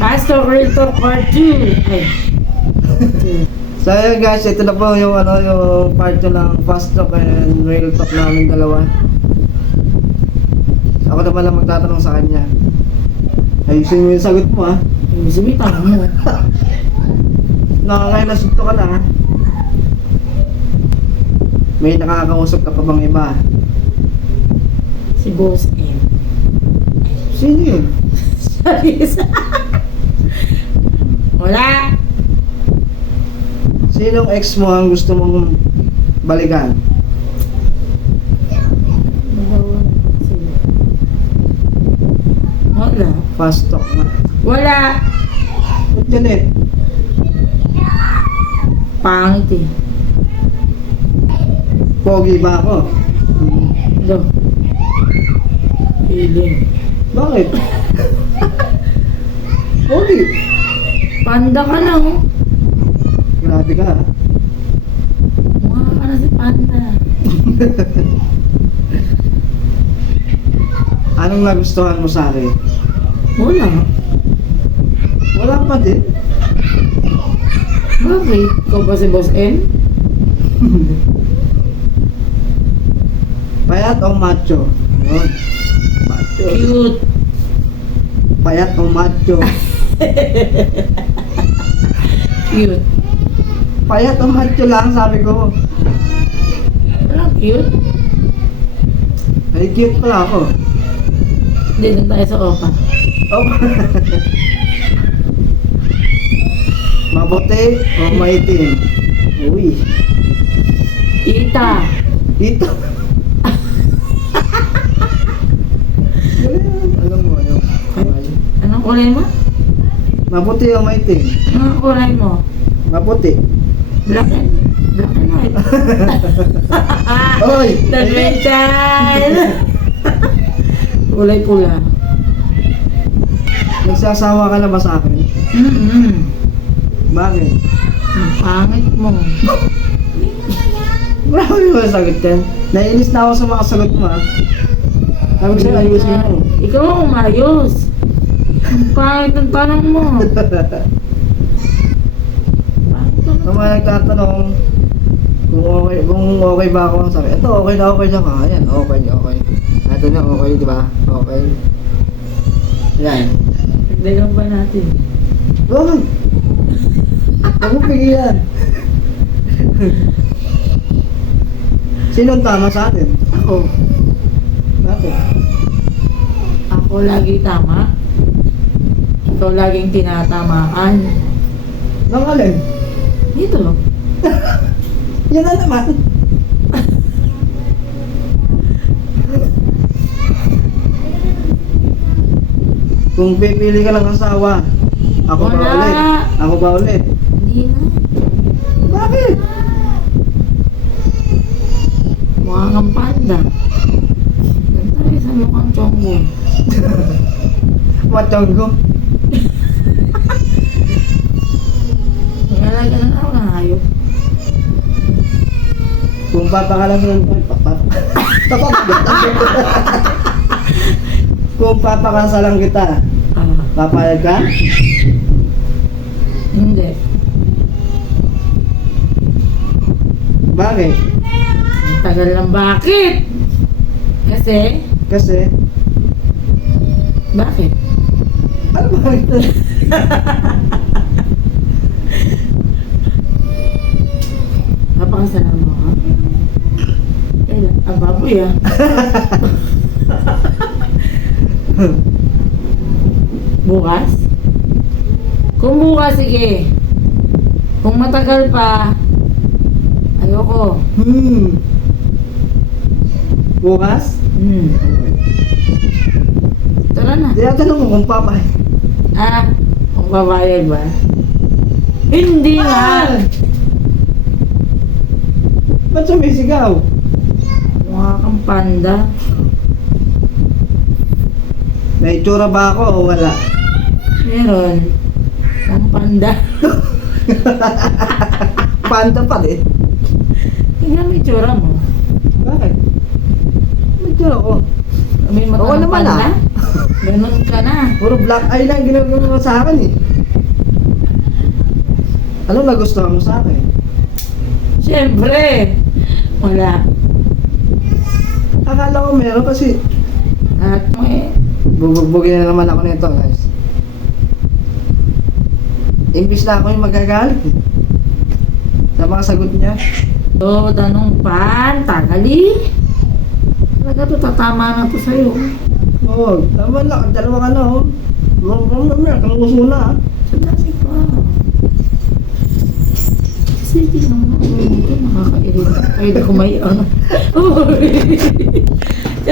Fast Talk Real Talk Part 2. Ay. So ayun guys, ito na po yung ano yung part 2 ng fast talk and real talk namin dalawa. Ako naman lang magtatanong sa kanya. Ayusin mo yung sagot mo ah. Sumitang mo. Nakakailasunto ka na ha. May nakakausap ka pa bang iba? Si Boss M. Sino yun? Sa... Wala. Sinong ex mo ang gusto mong balikan? Wala. Fast talk na. Wala. Ba't yan eh? Pangit eh. Pogi ba ako? Do. Feeling. Bakit? Pogi. Panda ka lang. oh. Grabe ka ha. Mukha ka na si Panda. Anong nagustuhan mo sa akin? Wala. Wala pa din. Bakit? Ikaw ba si Boss M? Payat o macho? Yun. Macho. Cute. Payat o macho? Cute. Payat o macho lang sabi ko. Wala cute. Ay, cute pala ako. Hindi, doon tayo sa opa. Oh. Mabuti o maitim? Uy. Ita. Dito. Alam mo, yung Anong kulay mo? Mabuti o maitim? Anong kulay mo? Mabuti. Black and, black and white. Oy! Dadmental! kulay pula. Nagsasawa ka na ba sa akin? Mm-mm. Bakit? Ang pangit mo. Grabe mo sagot yan. Nainis na ako sa mga sagot mo ha. Sabi ko sa'yo, ayusin mo. Ikaw ang umayos. Ang pangit ng tanong mo. Pangit ng Sa mga nagtatanong kung okay, kung okay ba ako, sabi, ito okay na okay lang ha. Ayan, okay, okay. Ito na okay, di ba? Okay. Ayan. Dagdagan ba natin? Bakit? Mo pigilan. Sino ang tama sa atin? Ako. Bakit? Ako lagi tama. Ikaw laging tinatamaan. Nang alin? Dito. Yan na naman. Kung pipili ka ng asawa, ako ba Wala. ulit? Ako ba ulit? Hindi na. Bakit? Mukha kang panda. Doon tayo sa mukhang chonggo. Watchong ko. Nangalaga na ako ng hayop. Kung papakalan mo ng Kung papakasalan kita, Ah, papayag ka? hindi. Bakit? Ang tagal lang bakit? Kasi, Kasi, bakit? ano ba ito? Napakasalan mo ha? Ah, baboy ah. Bukas? Kung bukas, sige. Kung matagal pa, ayoko. Hmm. Bukas? Hmm. Tara na. Tinatanong mo kung papayag. Ah, kung babayag ba? Hindi nga. Ba't sumisigaw? Mukha kang panda. May itsura ba ako o wala? Meron. Kang panda. Panda pa din. Tingnan mo yung tsura mo. Bakit? May itsura ko. May mata Oo naman panda. ah. Ganun ka na. Puro black eye lang ginagawa mo sa akin eh. Ano nagustuhan mo sa akin? Siyempre. Wala. Akala ko meron kasi At eh, bubugbugin na naman ako nito guys. Imbis na ako yung magagalit. Sa mga sagot niya. So, tanong pan, tagali. Talaga to, tatama na to sa'yo. Oo, tama. Dalawa ka na oh. Wrong, wrong na meron. Kang uso na ah. Sa dati pa. Kasi di naman nakakairita. Pwede ko may ano.